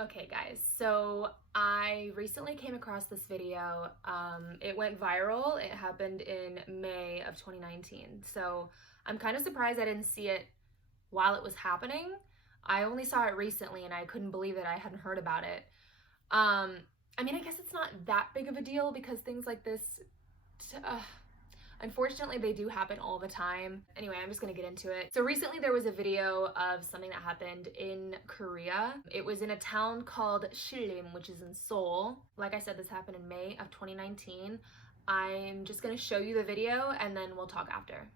Okay guys, so I recently came across this video. It went viral. It happened in May of 2019. So I'm kind of surprised I didn't see it while it was happening. I only saw it recently and I couldn't believe it. I hadn't heard about it. I mean, I guess it's not that big of a deal because things like this, unfortunately, they do happen all the time. Anyway, I'm just gonna get into it. So recently there was a video of something that happened in Korea. It was in a town called Sillim, which is in Seoul. Like I said, this happened in May of 2019. I'm just gonna show you the video and then we'll talk after.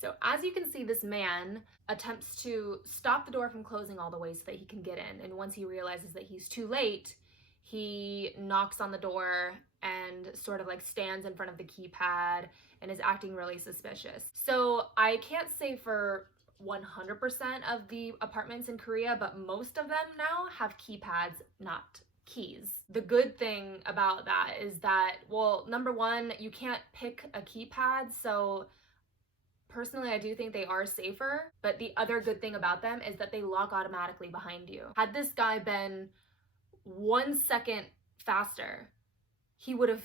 So as you can see, this man attempts to stop the door from closing all the way so that he can get in. And once he realizes that he's too late, he knocks on the door and sort of like stands in front of the keypad and is acting really suspicious. So I can't say for 100% of the apartments in Korea, but most of them now have keypads, not keys. The good thing about that is that, well, number one, you can't pick a keypad, so personally, I do think they are safer, but the other good thing about them is that they lock automatically behind you. Had this guy been 1 second faster, he would have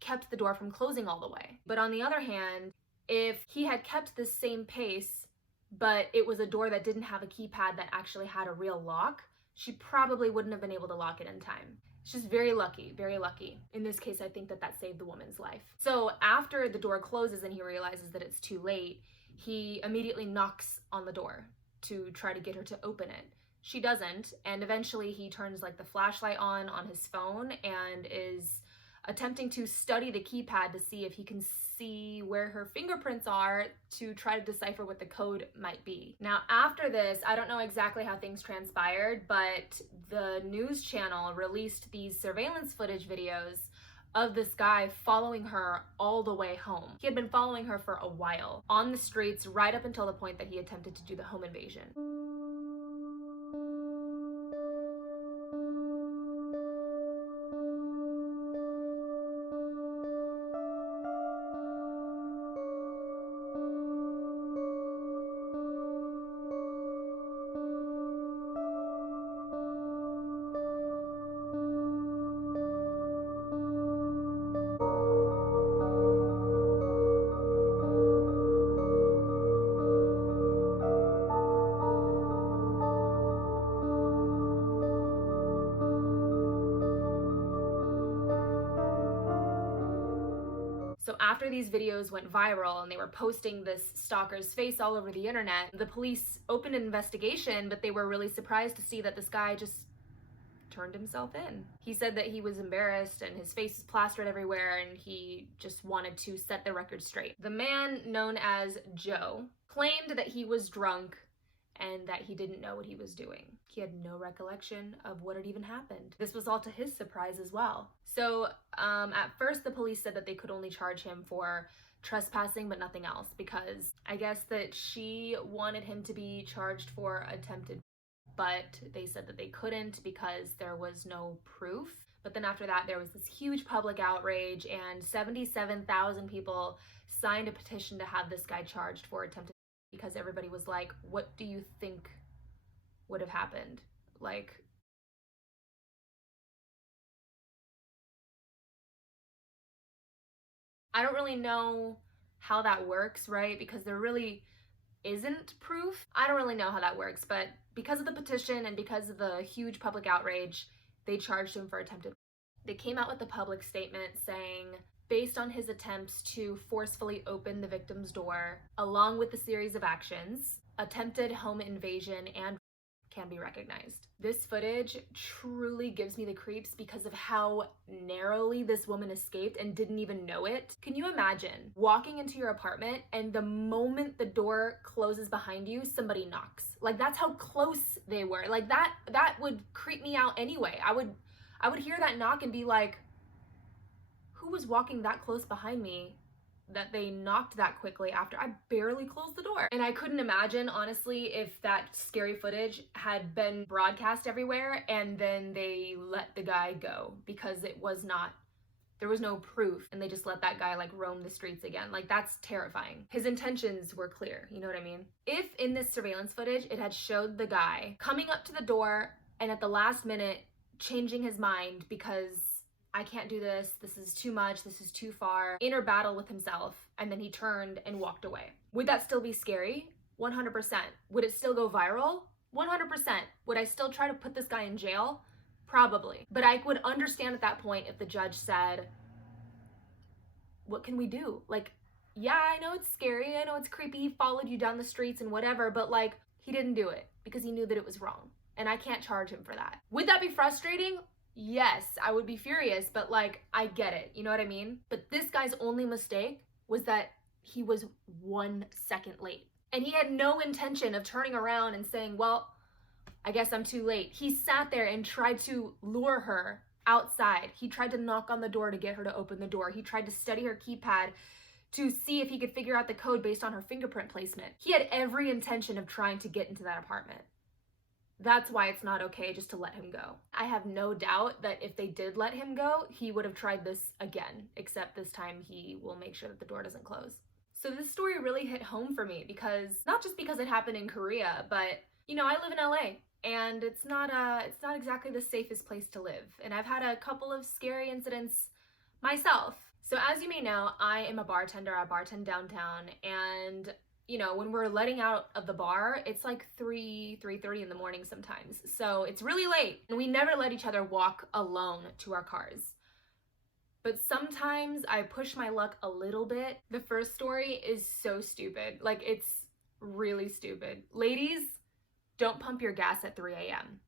kept the door from closing all the way. But on the other hand, if he had kept the same pace, but it was a door that didn't have a keypad that actually had a real lock, she probably wouldn't have been able to lock it in time. It's just very lucky, very lucky. In this case, I think that that saved the woman's life. So after the door closes and he realizes that it's too late, he immediately knocks on the door to try to get her to open it. She doesn't, and eventually he turns like the flashlight on his phone and is attempting to study the keypad to see if he can see where her fingerprints are to try to decipher what the code might be. Now, after this, I don't know exactly how things transpired, but the news channel released these surveillance footage videos of this guy following her all the way home. He had been following her for a while on the streets right up until the point that he attempted to do the home invasion. So after these videos went viral and they were posting this stalker's face all over the internet, the police opened an investigation, but they were really surprised to see that this guy just turned himself in. He said that he was embarrassed and his face was plastered everywhere and he just wanted to set the record straight. The man, known as Joe, claimed that he was drunk and that he didn't know what he was doing. He had no recollection of what had even happened. This was all to his surprise as well. So at first the police said that they could only charge him for trespassing but nothing else, because I guess that she wanted him to be charged for attempted, but they said that they couldn't because there was no proof. But then after that, there was this huge public outrage and 77,000 people signed a petition to have this guy charged for attempted, because everybody was like, what do you think would have happened? Like, I don't really know how that works, right? Because there really isn't proof. I don't really know how that works, but because of the petition and because of the huge public outrage, they charged him for attempted. They came out with a public statement saying, based on his attempts to forcefully open the victim's door, along with the series of actions, attempted home invasion and can be recognized. This footage truly gives me the creeps because of how narrowly this woman escaped and didn't even know it. Can you imagine walking into your apartment and the moment the door closes behind you, somebody knocks? Like, that's how close they were. Like, that would creep me out anyway. I would hear that knock and be like, who was walking that close behind me that they knocked that quickly after I barely closed the door? And I couldn't imagine, honestly, if that scary footage had been broadcast everywhere and then they let the guy go because there was no proof and they just let that guy like roam the streets again. Like, that's terrifying. His intentions were clear, you know what I mean? If in this surveillance footage it had showed the guy coming up to the door and at the last minute changing his mind because I can't do this is too much, this is too far, inner battle with himself, and then he turned and walked away. Would that still be scary? 100%. Would it still go viral? 100%. Would I still try to put this guy in jail? Probably. But I would understand at that point if the judge said, what can we do? Like, yeah, I know it's scary, I know it's creepy, he followed you down the streets and whatever, but like, he didn't do it because he knew that it was wrong, and I can't charge him for that. Would that be frustrating? Yes, I would be furious, but like, I get it, you know what I mean? But this guy's only mistake was that he was 1 second late. And he had no intention of turning around and saying, well, I guess I'm too late. He sat there and tried to lure her outside. He tried to knock on the door to get her to open the door. He tried to study her keypad to see if he could figure out the code based on her fingerprint placement. He had every intention of trying to get into that apartment. That's why it's not okay just to let him go. I have no doubt that if they did let him go, he would have tried this again, except this time he will make sure that the door doesn't close. So this story really hit home for me because, not just because it happened in Korea, but you know, I live in LA and it's not exactly the safest place to live. And I've had a couple of scary incidents myself. So as you may know, I am a bartender. I bartend downtown, and you know, when we're letting out of the bar, it's like 3:30 in the morning sometimes. So it's really late and we never let each other walk alone to our cars. But sometimes I push my luck a little bit. The first story is so stupid. Like, it's really stupid. Ladies, don't pump your gas at 3 a.m.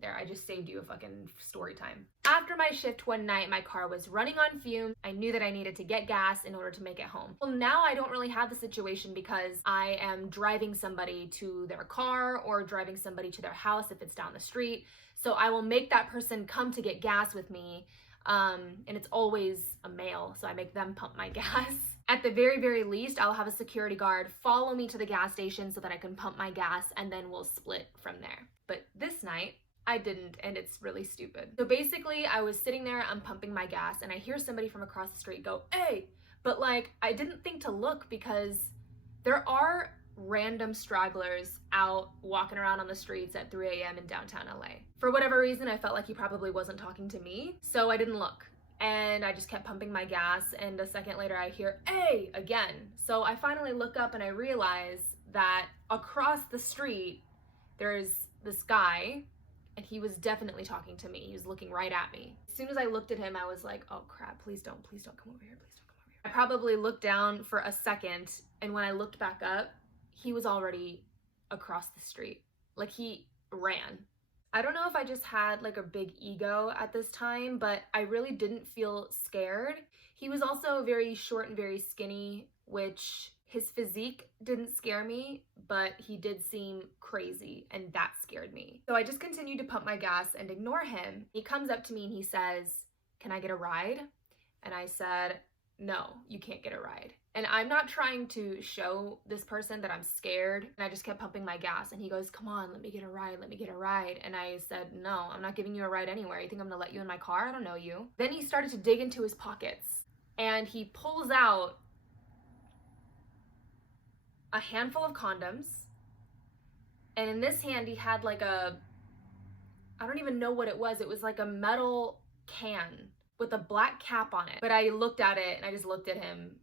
There, I just saved you a fucking story time. After my shift one night, my car was running on fumes. I knew that I needed to get gas in order to make it home. Well, now I don't really have the situation because I am driving somebody to their car or driving somebody to their house if it's down the street. So I will make that person come to get gas with me. And it's always a male, so I make them pump my gas. At the very, very least, I'll have a security guard follow me to the gas station so that I can pump my gas, and then we'll split from there. But this night, I didn't, and it's really stupid. So basically, I was sitting there, I'm pumping my gas, and I hear somebody from across the street go, "Hey!" But like, I didn't think to look because there are random stragglers out walking around on the streets at 3 a.m. in downtown LA. For whatever reason, I felt like he probably wasn't talking to me, so I didn't look. And I just kept pumping my gas, and a second later I hear, "Hey!" again. So I finally look up and I realize that across the street, there's this guy, and he was definitely talking to me. He was looking right at me. As soon as I looked at him, I was like, oh crap, please don't come over here, please don't come over here. I probably looked down for a second, and when I looked back up, he was already across the street. Like, he ran. I don't know if I just had like a big ego at this time, but I really didn't feel scared. He was also very short and very skinny, which his physique didn't scare me, but he did seem crazy, and that scared me. So I just continued to pump my gas and ignore him. He comes up to me and he says, "Can I get a ride?" And I said, "No, you can't get a ride." And I'm not trying to show this person that I'm scared. And I just kept pumping my gas, and he goes, "Come on, let me get a ride, let me get a ride." And I said, "No, I'm not giving you a ride anywhere. You think I'm gonna let you in my car? I don't know you." Then he started to dig into his pockets, and he pulls out a handful of condoms. And in this hand, he had like I don't even know what it was. It was like a metal can with a black cap on it. But I looked at it and I just looked at him.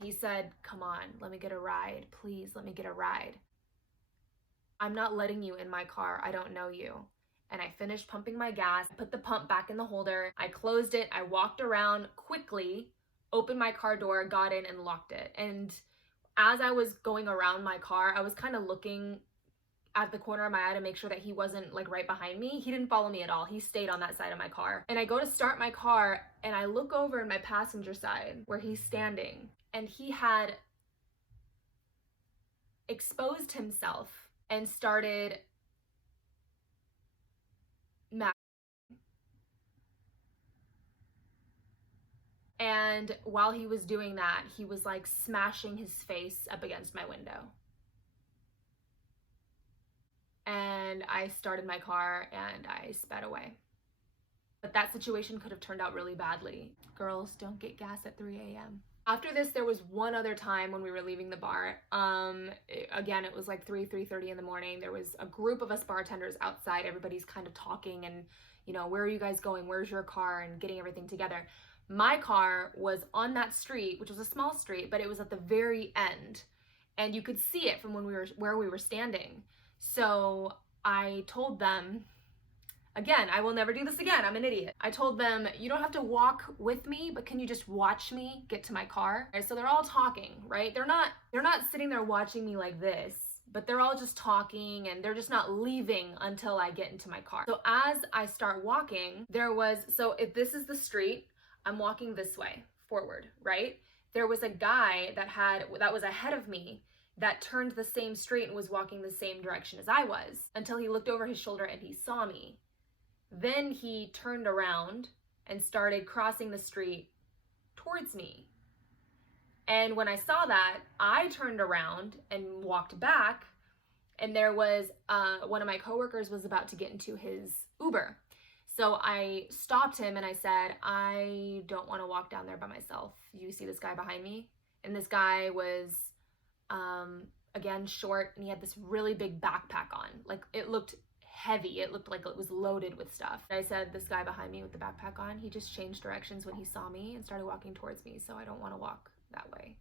He said, "Come on, let me get a ride. Please, let me get a ride. I'm not letting you in my car. I don't know you." and I finished pumping my gas. I put the pump back in the holder. I closed it. I walked around quickly, opened my car door, got in, and locked it. And as I was going around my car, I was kind of looking at the corner of my eye to make sure that he wasn't like right behind me. He didn't follow me at all. He stayed on that side of my car. And I go to start my car and I look over in my passenger side where he's standing, and he had exposed himself and started and while he was doing that, he was like smashing his face up against my window. And I started my car and I sped away. But that situation could have turned out really badly. Girls, don't get gas at 3 a.m. After this, there was one other time when we were leaving the bar. Again, it was like 3:30 in the morning. There was a group of us bartenders outside. Everybody's kind of talking and, you know, where are you guys going? Where's your car? And getting everything together. My car was on that street, which was a small street, but it was at the very end. And you could see it from where we were standing. So I told them, again, I will never do this again. I'm an idiot. I told them, you don't have to walk with me, but can you just watch me get to my car? And so they're all talking, right? They're not sitting there watching me like this, but they're all just talking and they're just not leaving until I get into my car. So as I start walking, so if this is the street, I'm walking this way forward, right? There was a guy that was ahead of me that turned the same street and was walking the same direction as I was until he looked over his shoulder and he saw me. Then he turned around and started crossing the street towards me. And when I saw that, I turned around and walked back, and there was one of my coworkers was about to get into his Uber. So I stopped him and I said, I don't want to walk down there by myself. You see this guy behind me? And this guy was, again, short, and he had this really big backpack on. Like, it looked heavy. It looked like it was loaded with stuff. I said, this guy behind me with the backpack on, he just changed directions when he saw me and started walking towards me, so I don't want to walk that way.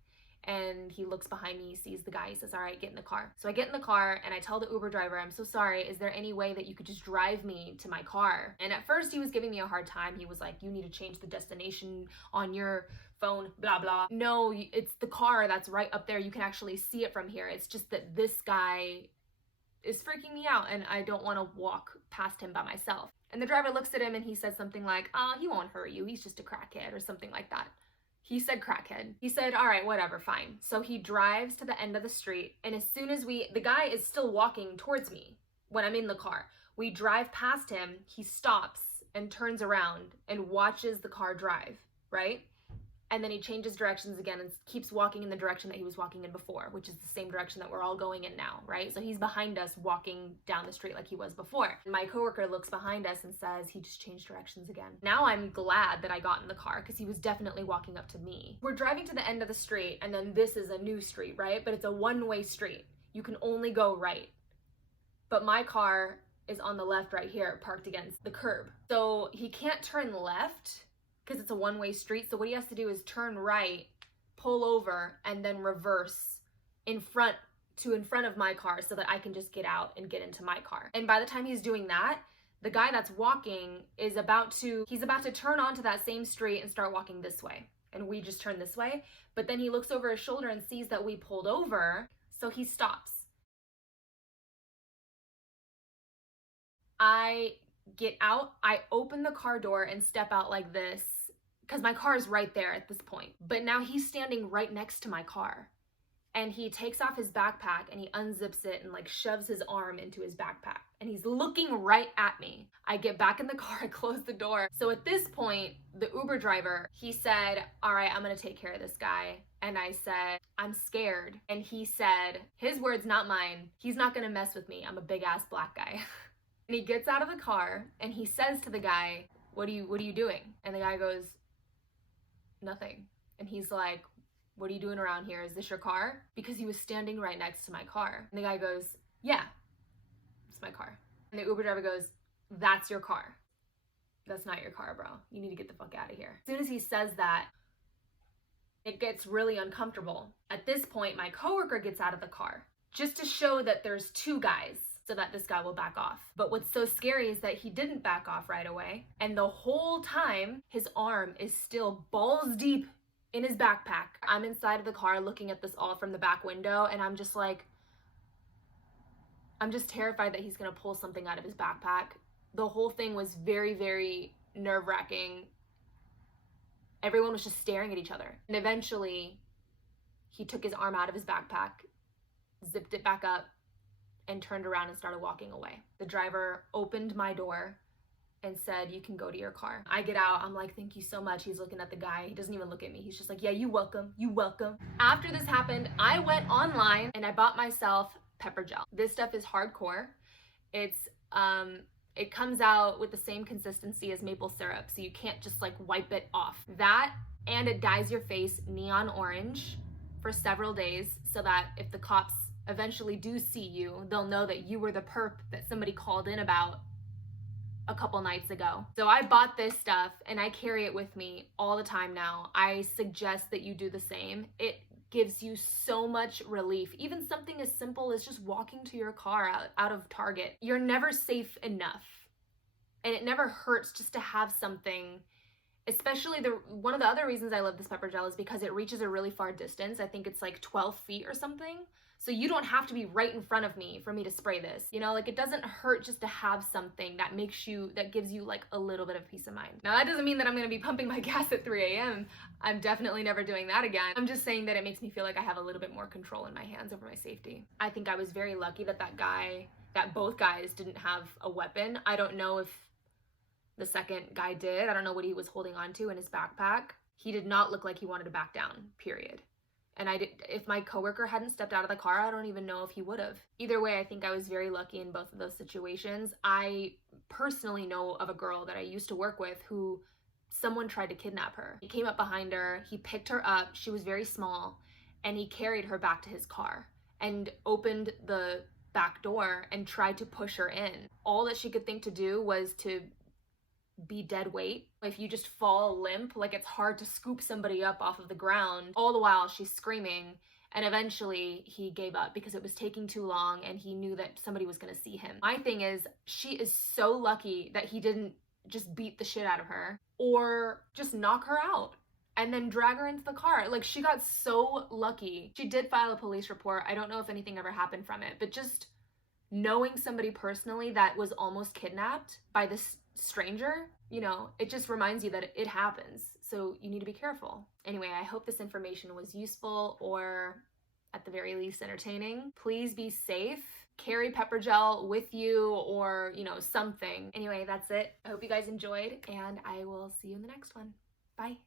And he looks behind me, he sees the guy, he says, all right, get in the car. So I get in the car and I tell the Uber driver, I'm so sorry, is there any way that you could just drive me to my car? And at first he was giving me a hard time. He was like, you need to change the destination on your phone, blah, blah. No, it's the car that's right up there. You can actually see it from here. It's just that this guy is freaking me out and I don't want to walk past him by myself. And the driver looks at him and he says something like, he won't hurt you. He's just a crackhead or something like that. He said crackhead. He said, all right, whatever, fine. So he drives to the end of the street, and as soon as the guy is still walking towards me when I'm in the car. We drive past him, he stops and turns around and watches the car drive, right? And then he changes directions again and keeps walking in the direction that he was walking in before, which is the same direction that we're all going in now, right? So he's behind us walking down the street like he was before. My coworker looks behind us and says, he just changed directions again. Now I'm glad that I got in the car because he was definitely walking up to me. We're driving to the end of the street, and then this is a new street, right? But it's a one-way street. You can only go right. But my car is on the left right here, parked against the curb. So he can't turn left because it's a one-way street. So what he has to do is turn right, pull over, and then reverse in front of my car so that I can just get out and get into my car. And by the time he's doing that, the guy that's walking is about to turn onto that same street and start walking this way. And we just turn this way. But then he looks over his shoulder and sees that we pulled over, so he stops. I get out, I open the car door and step out like this because my car is right there at this point. But now he's standing right next to my car, and he takes off his backpack and he unzips it and like shoves his arm into his backpack, and he's looking right at me. I get back in the car, I close the door. So at this point, the Uber driver, he said, all right, I'm gonna take care of this guy. And I said, I'm scared. And he said, his words, not mine, he's not gonna mess with me. I'm a big ass black guy. And he gets out of the car and he says to the guy, what are you doing? And the guy goes, nothing. And he's like, what are you doing around here? Is this your car? Because he was standing right next to my car. And the guy goes, yeah, it's my car. And the Uber driver goes, that's your car. That's not your car, bro. You need to get the fuck out of here. As soon as he says that, it gets really uncomfortable. At this point, my coworker gets out of the car just to show that there's two guys. so that this guy will back off. But what's so scary is that he didn't back off right away. And the whole time, his arm is still balls deep in his backpack. I'm inside of the car looking at this all from the back window, and I'm just like, I'm just terrified that he's gonna pull something out of his backpack. The whole thing was very, very nerve-wracking. Everyone was just staring at each other. And eventually, he took his arm out of his backpack, zipped it back up, and turned around and started walking away. The driver opened my door and said, "You can go to your car." I get out, I'm like, "Thank you so much." He's looking at the guy. He doesn't even look at me. He's just like, "Yeah, you welcome, you welcome." After this happened, I went online and I bought myself pepper gel. This stuff is hardcore. It comes out with the same consistency as maple syrup, so you can't just like wipe it off. That, and it dyes your face neon orange for several days so that if the cops eventually do see you, they'll know that you were the perp that somebody called in about a couple nights ago. So I bought this stuff and I carry it with me all the time now. I suggest that you do the same. It gives you so much relief. Even something as simple as just walking to your car out of Target. You're never safe enough. And it never hurts just to have something. Especially one of the other reasons I love this pepper gel is because it reaches a really far distance. I think it's like 12 feet or something. So you don't have to be right in front of me for me to spray this. You know, like it doesn't hurt just to have something that gives you like a little bit of peace of mind. Now that doesn't mean that I'm gonna be pumping my gas at 3 a.m. I'm definitely never doing that again. I'm just saying that it makes me feel like I have a little bit more control in my hands over my safety. I think I was very lucky that both guys didn't have a weapon. I don't know if the second guy did. I don't know what he was holding on to in his backpack. He did not look like he wanted to back down, period. And if my coworker hadn't stepped out of the car, I don't even know if he would have. Either way, I think I was very lucky in both of those situations. I personally know of a girl that I used to work with who someone tried to kidnap her. He came up behind her, he picked her up, she was very small, and he carried her back to his car and opened the back door and tried to push her in. All that she could think to do was to be dead weight. If you just fall limp, like it's hard to scoop somebody up off of the ground. All the while she's screaming, and eventually he gave up because it was taking too long and he knew that somebody was gonna see him. My thing is, she is so lucky that he didn't just beat the shit out of her or just knock her out and then drag her into the car. Like, she got so lucky. She did file a police report. I don't know if anything ever happened from it, but just knowing somebody personally that was almost kidnapped by this stranger, you know, it just reminds you that it happens. So you need to be careful. Anyway, I hope this information was useful or at the very least entertaining. Please be safe. Carry pepper gel with you or, you know, something. Anyway, that's it. I hope you guys enjoyed and I will see you in the next one. Bye.